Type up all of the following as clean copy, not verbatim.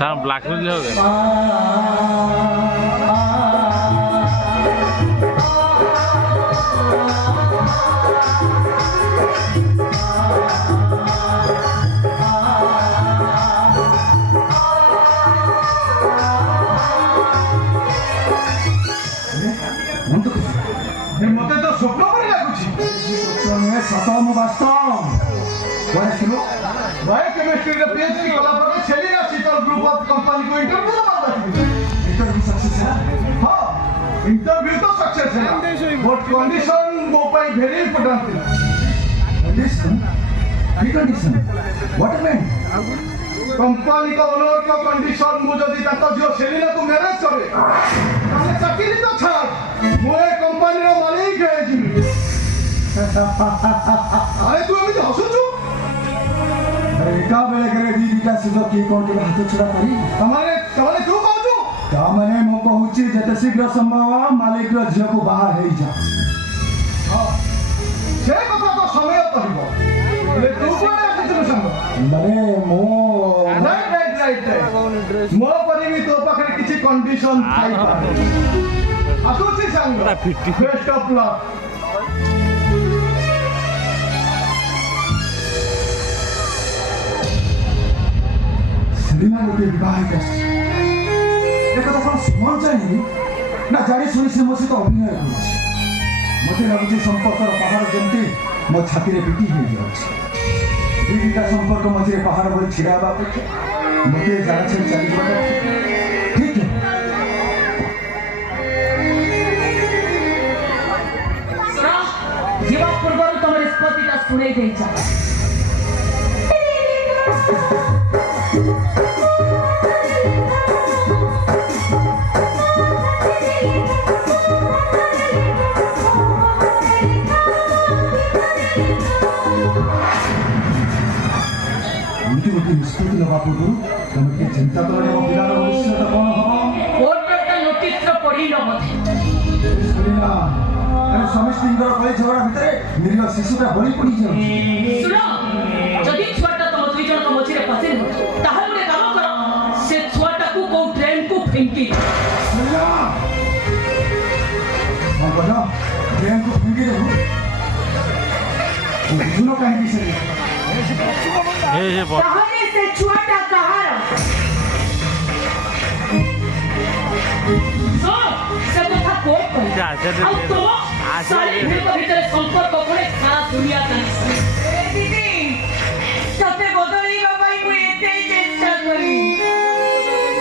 Sir blackmail हो गया। मत तो स्वप्न पर लगुच सतम वास्तव बायोकेमिस्ट्री पीएचडी कला पर छेलिया शीतल ग्रुप ऑफ कंपनी को इंटरव्यू इंटरव्यू सक्सेस है। हाँ इंटरव्यू तो सक्सेस है बट कंडीशन वो पाई वेरी इंपोर्टेंट थी। Condition condition what mean company का ओनर का कंडीशन मुझे दी तक जो सेलिना को मैनेज करे ताले चाकरी तो छाड़ मोए कंपनी रो मालिक है जी। अरे तू अभी हसुचु एका बेले करे दी दिटा सुजो की कोन के हाथ छुड़ा करी हमारे तमारे तू कहू ता माने मो कहूची जते शीघ्र संभव मालिक रो झियो को बाहर हेई जा। हां से कथा तो समय कहबो ले तू कोने आछिस संग माने मो राइट मो परिमी तो पाखरे किछि कंडीशन थाई आसुची संग बेस्ट ऑफ लक। सेलिना गोटे विवाहित एक कथा सुमन चाहिए ना जानी शुणी से मो सहित अभिनय कर मत लगुच संपर्क पहाड़ जमी मो छाती में पिटी हो जाता संपर्क मझे पहाड़ भरी छिड़ा अपेक्षा मत जाना से चली ठीक है। जीवा पूर्व तुम निष्पत्ति का सुने दे निष्पत्ति लगा पूर्व तुम चिंता कर पिलार भविष्य कौन हम नोटिस पढ़ी न स्वामी स्त्री कली झगड़ा भितर निरीह शिशुटा बलि पड़ी जाऊँ जदि छुआटा तुम दुई जन मझे पसे ताहा गोटे काम कर से छुआटा को को ट्रेन को फेंकी हां बड़ा ट्रेन को फेंकी दे बुझुनो काहे से ये ताहले से छुआटा कहार सो से कथा कोट कर आ तो सारे भीतर संपर्क कोले सारा दुनिया जाने ए दीदी तते बदली बाबाई को एते चेष्टा करी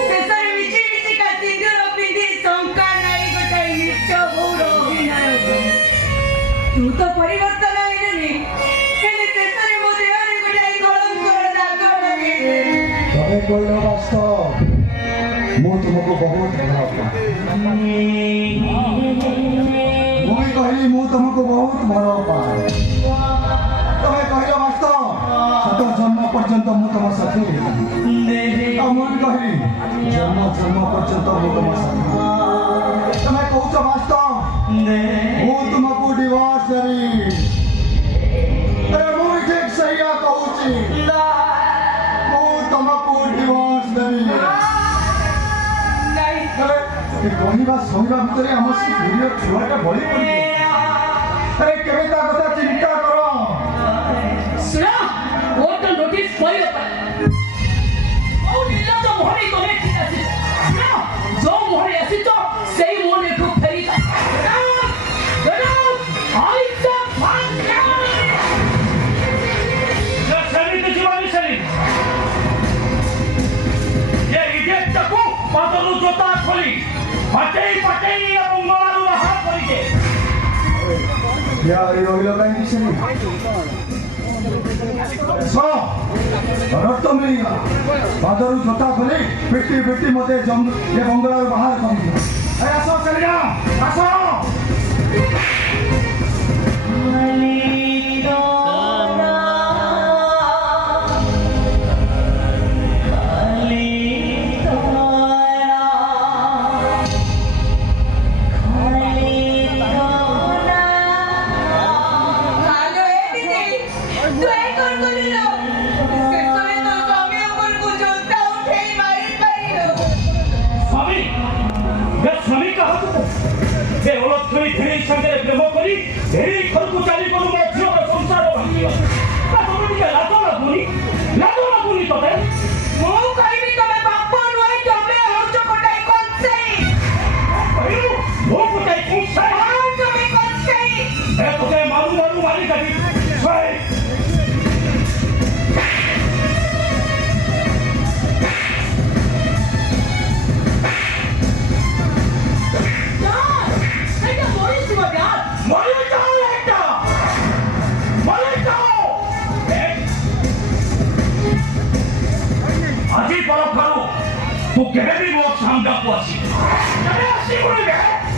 सेसर विची विची का सिंदूर पिंदी संका नाही गोटे निच भौर अभिनय तू तो परिवर्तन आइलनी हेले सेसर मो देहरे गोटे कलंकर दाग लगे तबे कोइलो वास्तव मो तुमको बहुत भला कहली मु तुमको बहुत भल पाए तुम्हें कहल वास्तव सत जन्म पर्यंत मु तुम साथी मुझे कहली जन्म जन्म पर्यंत मु तुम साथी तुम्हें कौच वास्तव मु तुमको डिवोर्स देवी अरे मुझे ठीक सही कहूची मु तुमको डिवोर्स देवी कहवा शोवा भितर आम से छुआटा बलि पड़ी अरे केवे ता कथा चिंता करो सुना कोर्ट नोटिस पड़ियो ओ नीला तो मोहरी तमे ठीक আছে सुना जो मोहरी आसी तो सेही मोने को फेरी जा आई सा फान ये सरी तो जीवानी सरी ये इडियट तको पातलु जोता खोली पटेई या मंगलारू हाथ पड़ीके यार ये ओइलो काहे से सो रक्त मिलेगा बादरू जोता खोली पिट्टी पिट्टी मते जम ये बंगला बाहर कर दिया अरे आसो चलिया आसो तू एक और कर लो इसके समय तो स्वामी ऊपर को जोता उठे मारी पर तरफ तू केबे भी मो सामना को आसी केबे आसी बोले